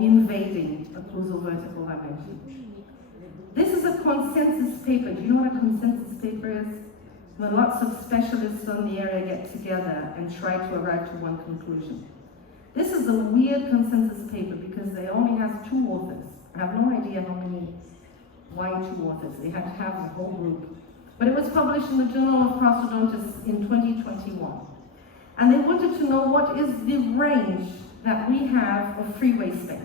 invading occlusal vertical dimension. This is a consensus paper. Do you know what a consensus paper is? When lots of specialists on the area get together and try to arrive to one conclusion. This is a weird consensus paper because they only have 2 authors. I have no idea why 2 authors. They had to have the whole group. But it was published in the Journal of Prosthodontics in 2021. And they wanted to know what is the range that we have of freeway space.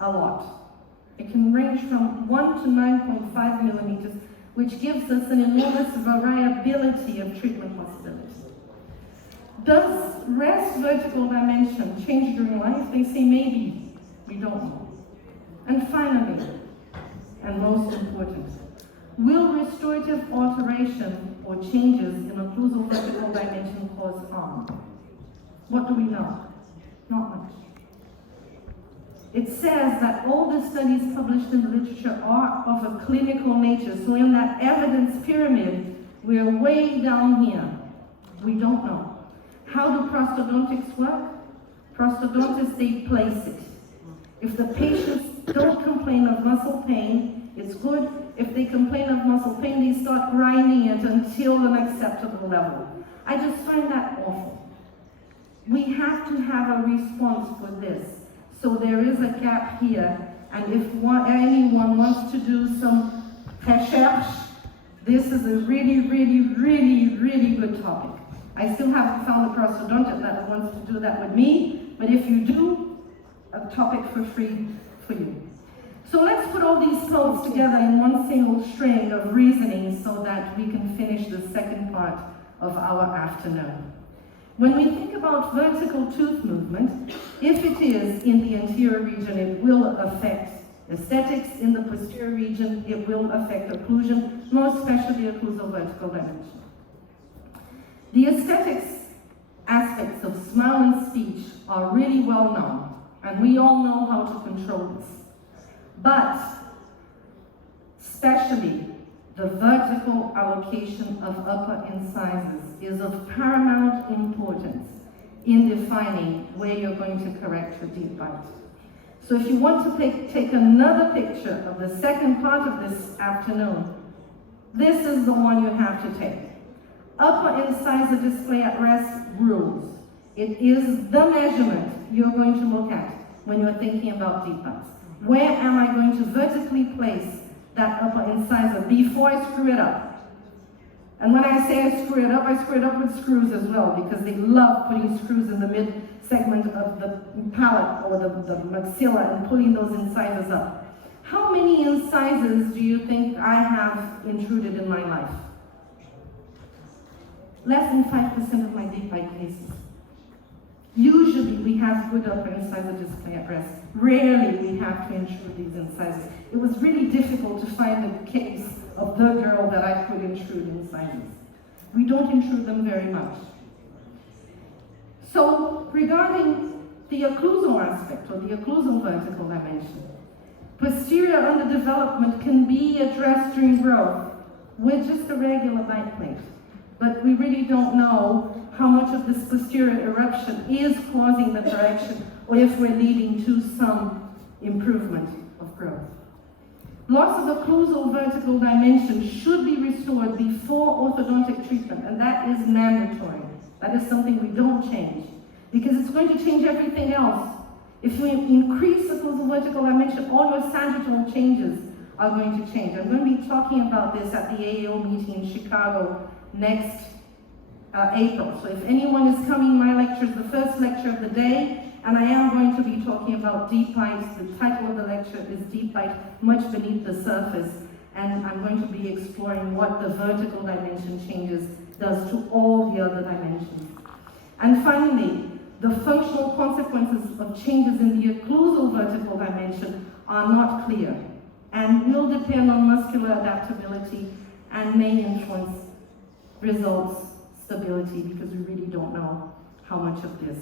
A lot. It can range from 1 to 9.5 millimeters, which gives us an enormous variability of treatment possibilities. Does rest vertical dimension change during life? They say maybe. We don't know. And finally, and most important, will restorative alteration or changes in occlusal vertical dimension cause harm? What do we know? Not much. It says that all the studies published in the literature are of a clinical nature. So in that evidence pyramid, we're way down here. We don't know. How do prosthodontics work? Prosthodontists, they place it. If the patients don't complain of muscle pain, it's good. If they complain of muscle pain, they start grinding it until an acceptable level. I just find that awful. We have to have a response for this. So there is a gap here, and if anyone wants to do some research, this is a really, really, really, really good topic. I still haven't found a prosthodontist that wants to do that with me, but if you do, a topic for free for you. So let's put all these thoughts together in one single string of reasoning so that we can finish the second part of our afternoon. When we think about vertical tooth movement, if it is in the anterior region, it will affect aesthetics. In the posterior region, it will affect occlusion, more especially occlusal vertical dimension. The aesthetics aspects of smile and speech are really well known, and we all know how to control this. But, especially, the vertical allocation of upper incisors is of paramount importance in defining where you're going to correct your deep bite. So if you want to take another picture of the second part of this afternoon, this is the one you have to take. Upper incisor display at rest rules. It is the measurement you're going to look at when you're thinking about deep bites. Where am I going to vertically place that upper incisor before I screw it up? And when I say I screw it up with screws as well, because they love putting screws in the mid-segment of the palate or the maxilla and pulling those incisors up. How many incisors do you think I have intruded in my life? Less than 5% of my deep bite cases. Usually we have good upper incisor display at rest. Rarely we have to intrude these incisors. It was really difficult to find the case of the girl that I could intrude incisors. We don't intrude them very much. So regarding the occlusal aspect or the occlusal vertical dimension, posterior underdevelopment can be addressed during growth with just a regular bite plate. But we really don't know how much of this posterior eruption is causing the correction or if we're leading to some improvement of growth. Loss of occlusal vertical dimension should be restored before orthodontic treatment, and that is mandatory. That is something we don't change because it's going to change everything else. If we increase occlusal vertical dimension, all your sagittal changes are going to change. I'm going to be talking about this at the AAO meeting in Chicago next April. So if anyone is coming, my lecture is the first lecture of the day, and I am going to be talking about deep bites. The title of the lecture is Deep Bite, Much Beneath the Surface, and I'm going to be exploring what the vertical dimension changes does to all the other dimensions. And finally, the functional consequences of changes in the occlusal vertical dimension are not clear and will depend on muscular adaptability and may influence results stability because we really don't know how much of this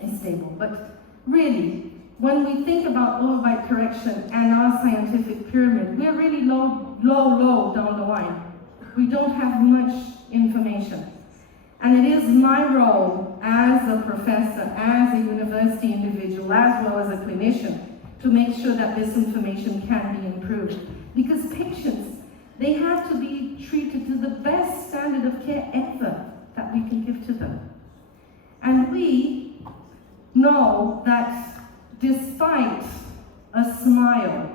is stable. But really, when we think about overbite correction and our scientific pyramid, we're really low down the line. We don't have much information. And it is my role as a professor, as a university individual, as well as a clinician, to make sure that this information can be improved. Because patients, they have to be treated to the best standard of care ever that we can give to them. And we know that despite a smile,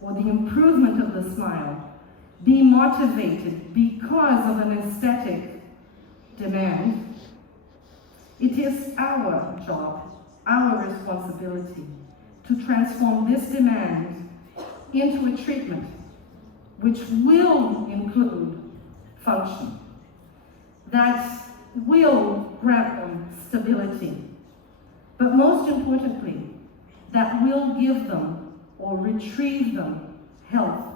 or the improvement of the smile, be motivated because of an aesthetic demand, it is our job, our responsibility, to transform this demand into a treatment which will include function, that will grant them stability, but most importantly, that will give them or retrieve them health.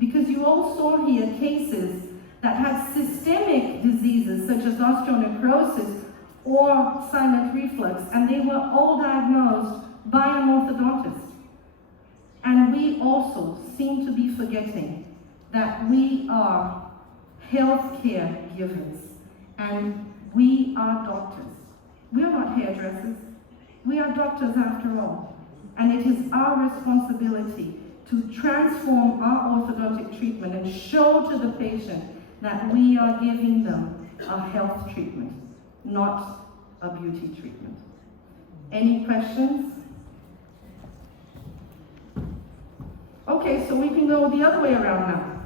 Because you all saw here cases that had systemic diseases such as osteonecrosis or silent reflux, and they were all diagnosed by an orthodontist. And we also seem to be forgetting that we are healthcare givers, and we are doctors. We are not hairdressers. We are doctors after all. And it is our responsibility to transform our orthodontic treatment and show to the patient that we are giving them a health treatment, not a beauty treatment. Any questions? Okay, so we can go the other way around now.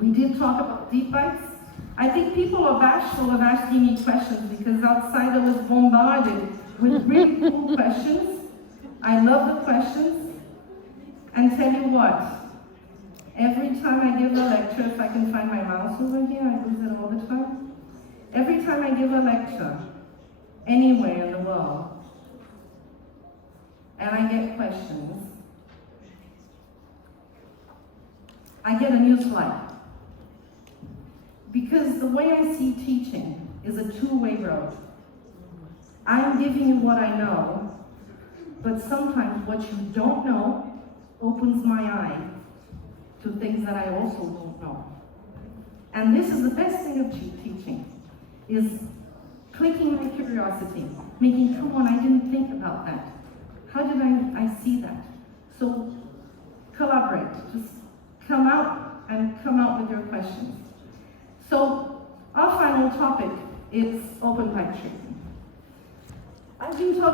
We did talk about deep bites. I think people are bashful of asking me questions because outside I was bombarded with really cool questions. I love the questions. And tell you what, every time I give a lecture, if I can find my mouse over here, I lose it all the time. Every time I give a lecture, anywhere in the world, and I get questions, I get a new slide. Because the way I see teaching is a two-way road. I'm giving you what I know, but sometimes what you don't know opens my eye to things that I also don't know. And this is the best thing of teaching, is clicking my curiosity, making, come on, I didn't think about that. How did I see that? So collaborate, just come out with your questions. So our final topic is open pipe treatment. I've been talking